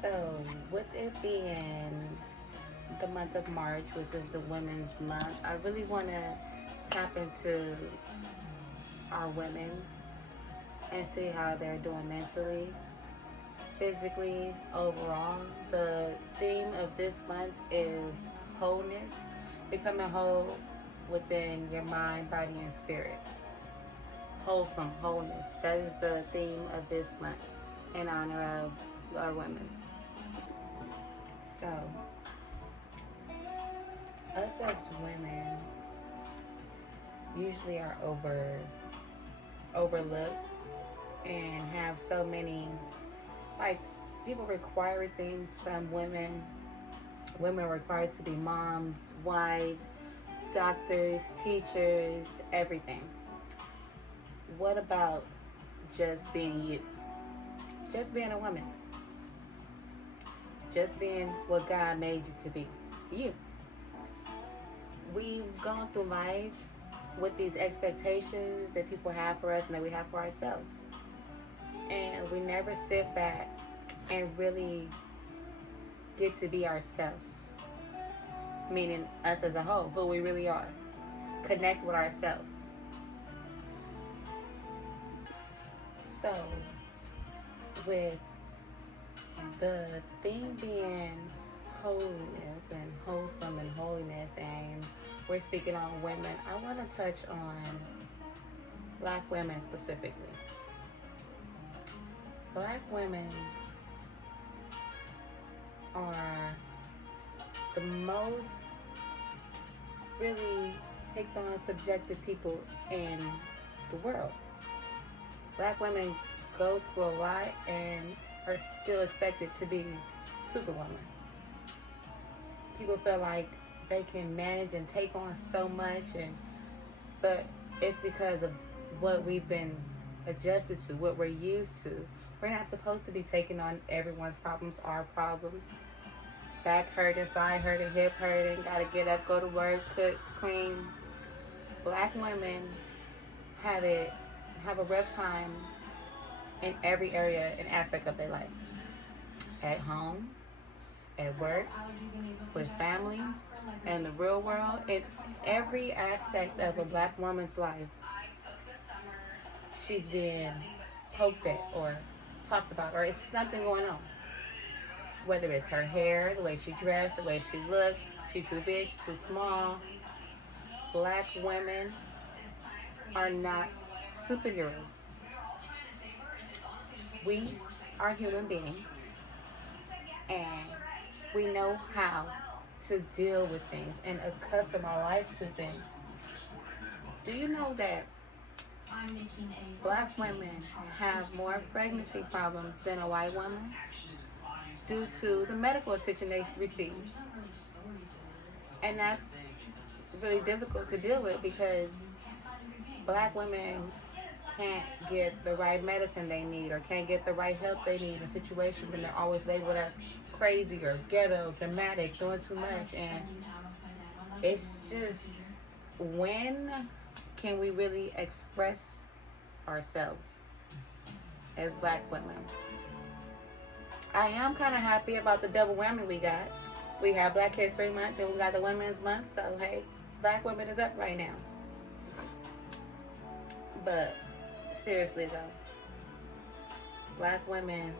So, with it being the month of March, which is the Women's Month, I really want to tap into our women and see how they're doing mentally, physically, overall. The theme of this month is wholeness, becoming whole within your mind, body, and spirit. Wholesome wholeness. That is the theme of this month in honor of our women. So, us as women usually are overlooked and have so many, like, people require things from women. Women are required to be moms, wives, doctors, teachers, everything. What about just being you? Just being a woman. Just being what God made you to be. You. We've gone through life with these expectations that people have for us and that we have for ourselves. And we never sit back and really get to be ourselves. Meaning us as a whole, who we really are. Connect with ourselves. So, with the theme being wholeness and wholesome and holiness, and we're speaking on women, I want to touch on Black women specifically. Black women are the most really picked on, subjected people in the world. Black women go through a lot and are still expected to be superwoman. People feel like they can manage and take on so much, but it's because of what we've been adjusted to, what we're used to. We're not supposed to be taking on everyone's problems, our problems. Back hurting, side hurting, hip hurting, gotta get up, go to work, cook, clean. Black women have a rough time in every area and aspect of their life. At home, at work, with family, in the real world, in every aspect of a Black woman's life, she's been poked at or talked about, or it's something going on. Whether it's her hair, the way she dressed, the way she looked, she's too big, she's too small. Black women are not superheroes. We are human beings, and we know how to deal with things and accustom our life to things. Do you know that Black women have more pregnancy problems than a white woman due to the medical attention they receive? And that's really difficult to deal with because Black women can't get the right medicine they need or can't get the right help they need in situations, and they're always labeled as crazy or ghetto, dramatic, doing too much. And it's just, when can we really express ourselves as Black women? I am kind of happy about the double whammy we got. We have Black History Month, then we got the Women's Month, so hey, Black women is up right now. But seriously though, Black women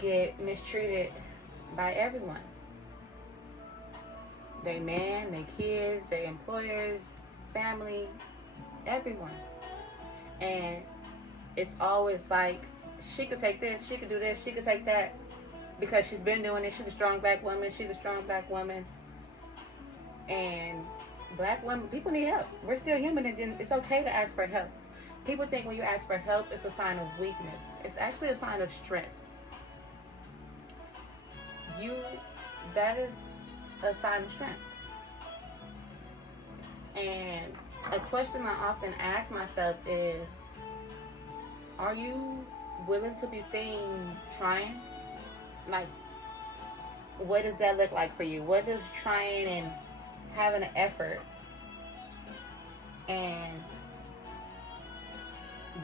get mistreated by everyone. They man, they kids, they employers, family, everyone. And it's always like, she could take this, she could do this, she could take that, because she's been doing it. She's a strong Black woman, she's a strong Black woman. And Black women, people need help. We're still human, and it's okay to ask for help. People think when you ask for help, it's a sign of weakness. It's actually a sign of strength. That is a sign of strength. And a question I often ask myself is, are you willing to be seen trying? Like, what does that look like for you? What does trying and having an effort, and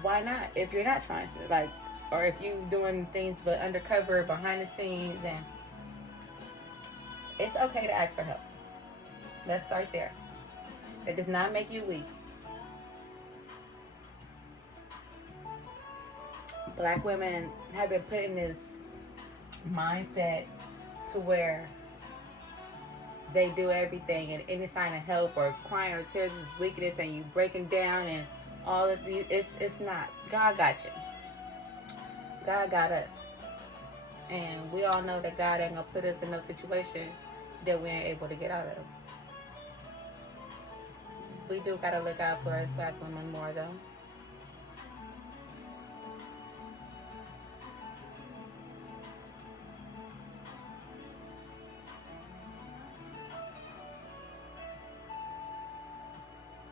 why not if you're not trying to? Like, or if you doing things but undercover, behind the scenes, then it's okay to ask for help. Let's start there. That does not make you weak. Black women have been put in this mindset to where they do everything, and any sign of help or crying or tears is weakness, and you breaking down and all of these. It's not. God got you. God got us. And we all know that God ain't gonna put us in no situation that we ain't able to get out of. We do gotta look out for us Black women more though.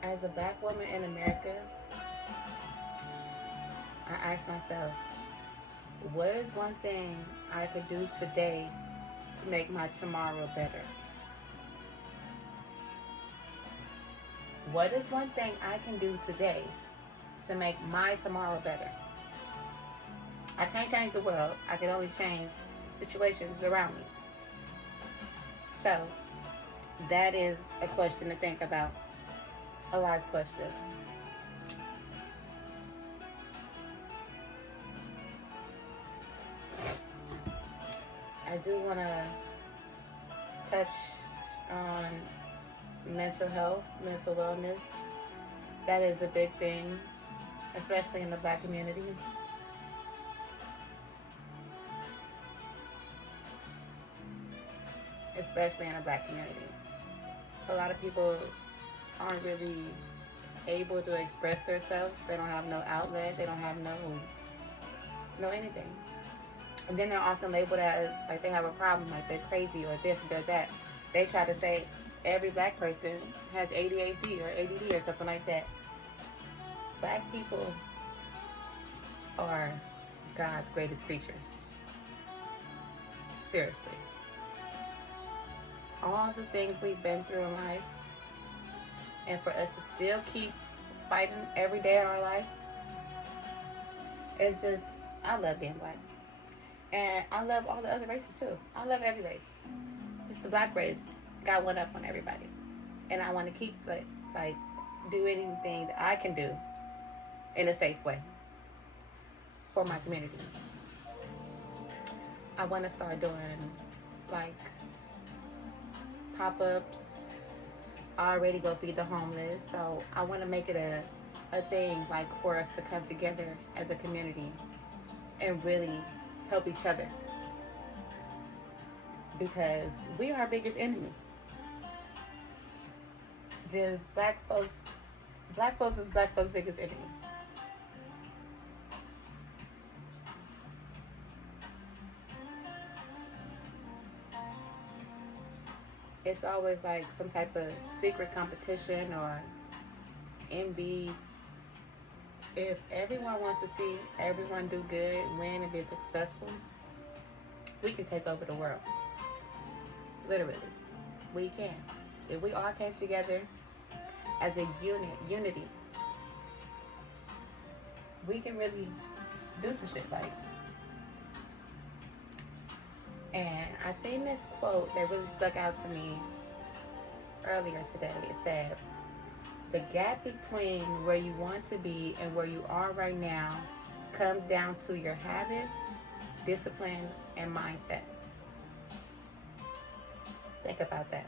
As a Black woman in America, I ask myself, what is one thing I could do today to make my tomorrow better? What is one thing I can do today to make my tomorrow better? I can't change the world. I can only change situations around me. So, that is a question to think about. A live question. I do want to touch on mental health, mental wellness. That is a big thing, especially in the Black community. Especially in the Black community. A lot of people aren't really able to express themselves. They don't have no outlet. They don't have no anything. And then they're often labeled as like they have a problem, like they're crazy or this or that. They try to say every Black person has ADHD or ADD or something like that. Black people are God's greatest creatures. Seriously. All the things we've been through in life, and for us to still keep fighting every day in our life, it's just, I love being Black. And I love all the other races too. I love every race. Just the Black race got one up on everybody. And I want to keep, like do anything that I can do in a safe way for my community. I want to start doing, like, pop-ups. I already go feed the homeless, so I want to make it a thing, like, for us to come together as a community and really help each other, because we are our biggest enemy. The Black folks is Black folks' biggest enemy. It's always like some type of secret competition or envy. If everyone wants to see everyone do good, win, and be successful, we can take over the world. Literally. We can. If we all came together as a unity, we can really do some shit like. And I seen this quote that really stuck out to me earlier today. It said, the gap between where you want to be and where you are right now comes down to your habits, discipline, and mindset. Think about that.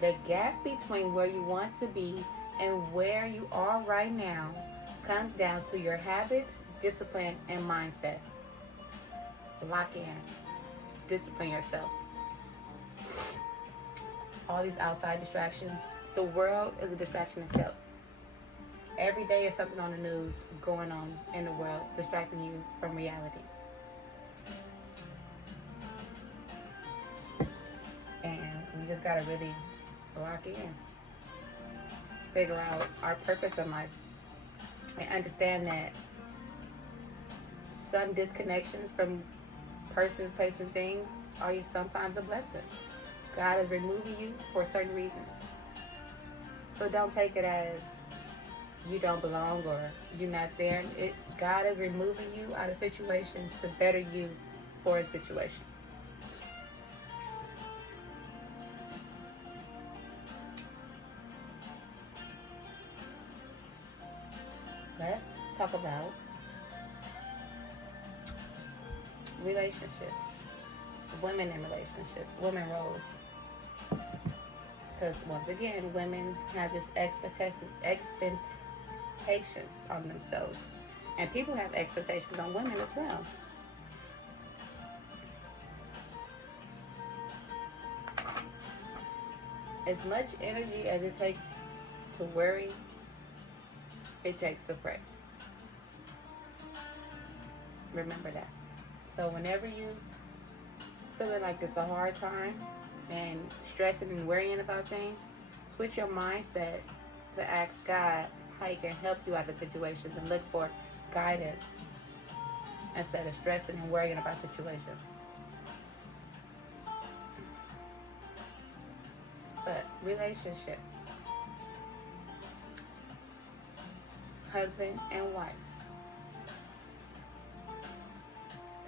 The gap between where you want to be and where you are right now comes down to your habits, discipline, and mindset. Lock in. Discipline yourself. All these outside distractions. The world is a distraction itself. Every day is something on the news going on in the world, distracting you from reality. And we just gotta really lock in. Figure out our purpose in life. And understand that some disconnections from persons, places, and things are sometimes a blessing. God is removing you for certain reasons. So don't take it as you don't belong or you're not there. God is removing you out of situations to better you for a situation. Let's talk about relationships, women in relationships, women roles. Because once again, women have this expectations on themselves, and people have expectations on women as well. As much energy as it takes to worry, it takes to pray. Remember that. So whenever you feeling like it's a hard time and stressing and worrying about things, switch your mindset to ask God how He can help you out of situations and look for guidance instead of stressing and worrying about situations. But relationships, husband and wife,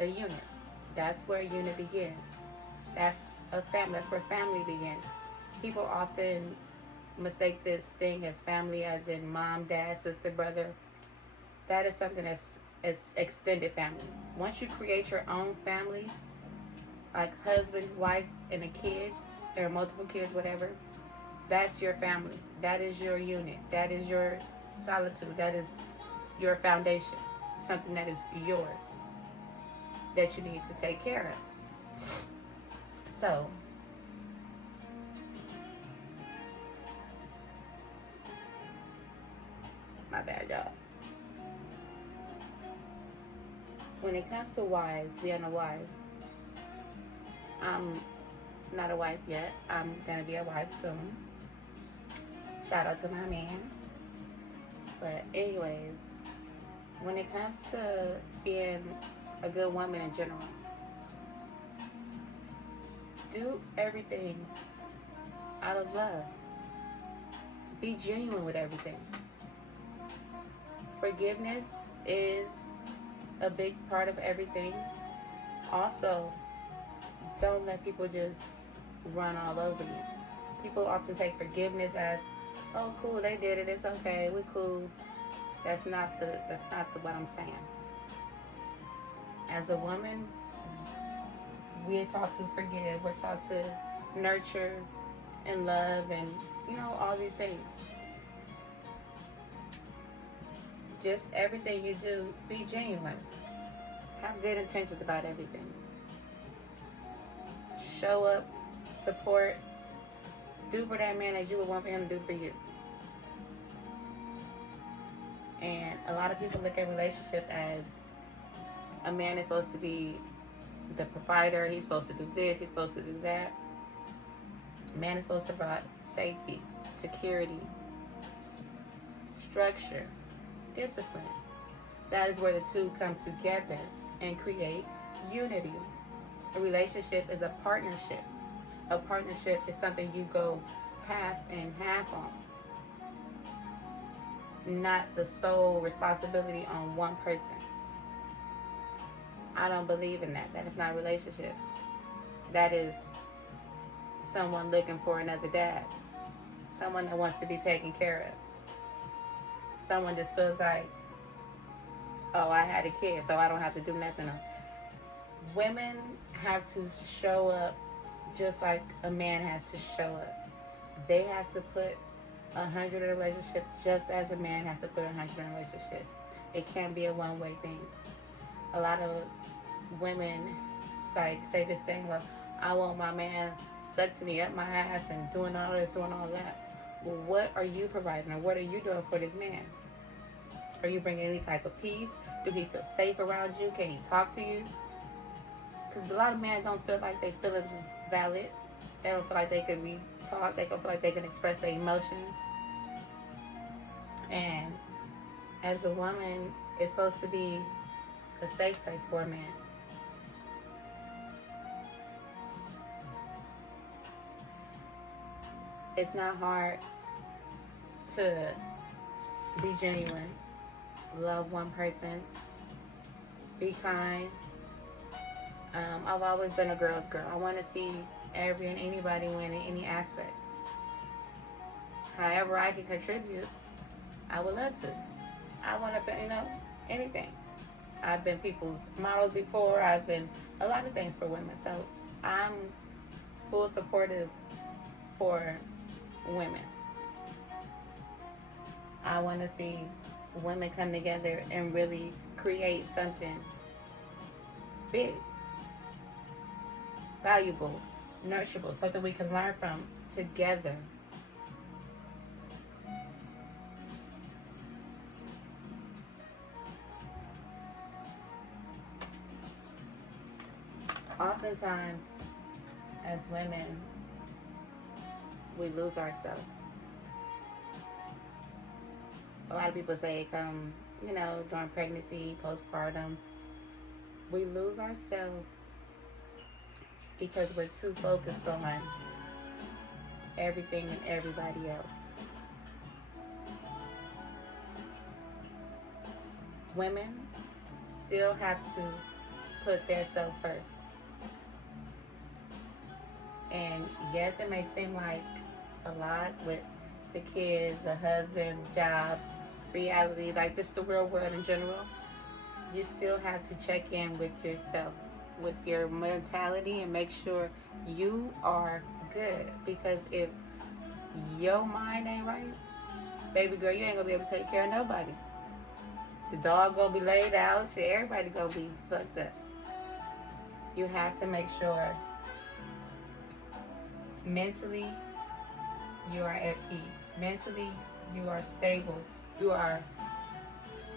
a unit. That's where a unit begins. That's a family. That's where family begins. People often mistake this thing as family as in mom, dad, sister, brother. That is something that's extended family. Once you create your own family, like husband, wife, and a kid, or multiple kids, whatever, that's your family. That is your unit. That is your solitude. That is your foundation. Something that is yours that you need to take care of. So, my bad, y'all. When it comes to wives, being a wife, I'm not a wife yet. I'm going to be a wife soon. Shout out to my man. But anyways, when it comes to being a good woman in general, do everything out of love. Be genuine with everything. Forgiveness is a big part of everything. Also, don't let people just run all over you. People often take forgiveness as, oh, cool, they did it, it's okay, we're cool. That's not the what I'm saying. As a woman, we're taught to forgive, we're taught to nurture and love and, all these things. Just everything you do, be genuine. Have good intentions about everything. Show up, support, do for that man as you would want for him to do for you. And a lot of people look at relationships as a man is supposed to be the provider, he's supposed to do this, he's supposed to do that. A man is supposed to provide safety, security, structure, discipline. That is where the two come together and create unity. A relationship is a partnership. A partnership is something you go half and half on. Not the sole responsibility on one person. I don't believe in that. That is not a relationship. That is someone looking for another dad. Someone that wants to be taken care of. Someone that feels like, oh, I had a kid, so I don't have to do nothing else. Women have to show up just like a man has to show up. They have to put 100 in a relationship just as a man has to put 100 in a relationship. It can't be a one-way thing. A lot of women say this thing, well, I want my man stuck to me up my ass and doing all this, doing all that. Well, what are you providing or what are you doing for this man? Are you bringing any type of peace? Do he feel safe around you? Can he talk to you? Because a lot of men don't feel like their feelings is valid. They don't feel like they can be taught. They don't feel like they can express their emotions. And as a woman, it's supposed to be a safe place for a man. It's not hard to Be genuine. Love one person. Be kind. I've always been a girl's girl. I want to see every and anybody win in any aspect. However I can contribute, I would love to. I want to be, anything. I've been people's models before. I've been a lot of things for women. So I'm full supportive for women. I want to see women come together and really create something big, valuable, nurturable, something we can learn from together. Oftentimes, as women, we lose ourselves. A lot of people say it come, during pregnancy, postpartum. We lose ourselves because we're too focused on everything and everybody else. Women still have to put their self first. And yes, it may seem like a lot with the kids, the husband, jobs, reality, like just the real world in general. You still have to check in with yourself, with your mentality, and make sure you are good. Because if your mind ain't right, baby girl, you ain't gonna be able to take care of nobody. The dog gonna be laid out, shit, everybody gonna be fucked up. You have to make sure mentally you are at peace. Mentally you are stable. You are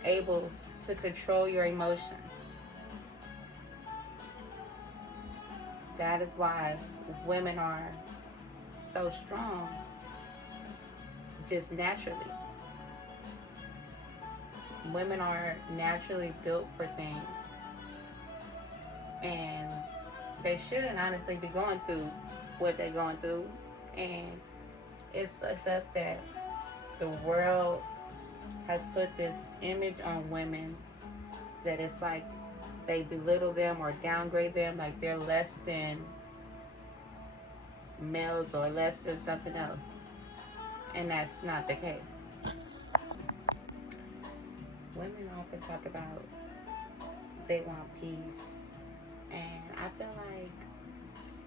able to control your emotions. That is why women are so strong, just naturally. Women are naturally built for things. And they shouldn't honestly be going through what they're going through. And it's fucked up that the world has put this image on women that it's like they belittle them or downgrade them, like they're less than males or less than something else. And that's not the case. Women often talk about they want peace. And I feel like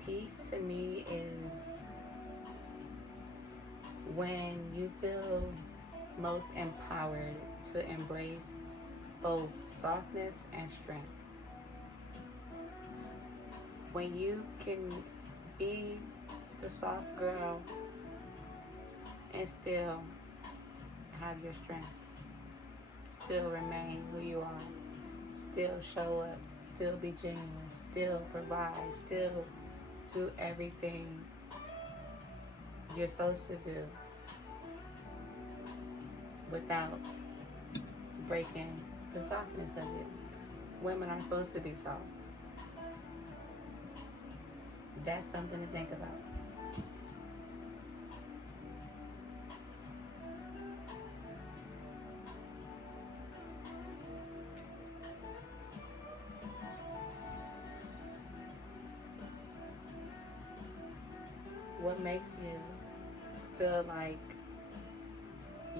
peace to me is when you feel most empowered to embrace both softness and strength. When you can be the soft girl and still have your strength, still remain who you are, still show up, still be genuine, still provide, still do everything you're supposed to do without breaking the softness of it. Women are supposed to be soft. That's something to think about. What makes you feel like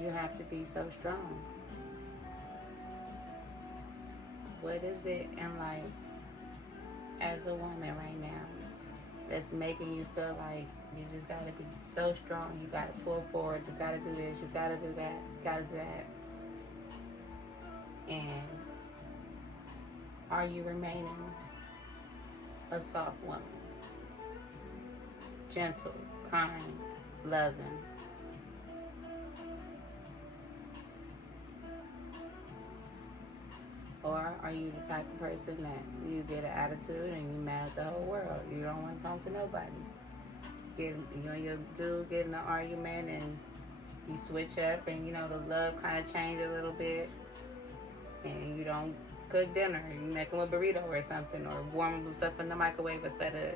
you have to be so strong? What is it in life as a woman right now that's making you feel like you just gotta be so strong, you gotta pull forward, you gotta do this, you gotta do that, you gotta do that? And are you remaining a soft woman? Gentle, kind, loving. Or are you the type of person that you get an attitude and you mad at the whole world? You don't want to talk to nobody. You and your dude get in an argument and you switch up and the love kind of change a little bit, and you don't cook dinner. You make them a burrito or something, or warm them stuff in the microwave instead of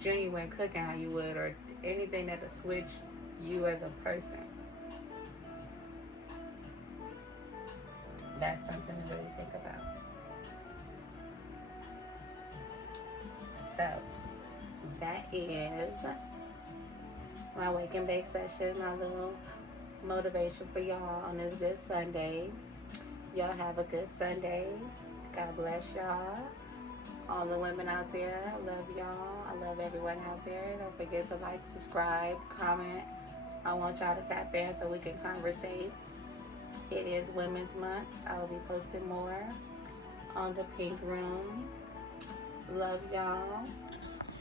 genuine cooking how you would, or anything that'll switch you as a person. That's something to really think about. So that is my wake and bake session, my little motivation for y'all on this good Sunday. Y'all have a good Sunday. God bless y'all. All the women out there, I love y'all. I love everyone out there. Don't forget to like, subscribe, comment. I want y'all to tap in so we can conversate. It is Women's Month. I will be posting more on the Pink Room. Love y'all.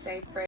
Stay fresh.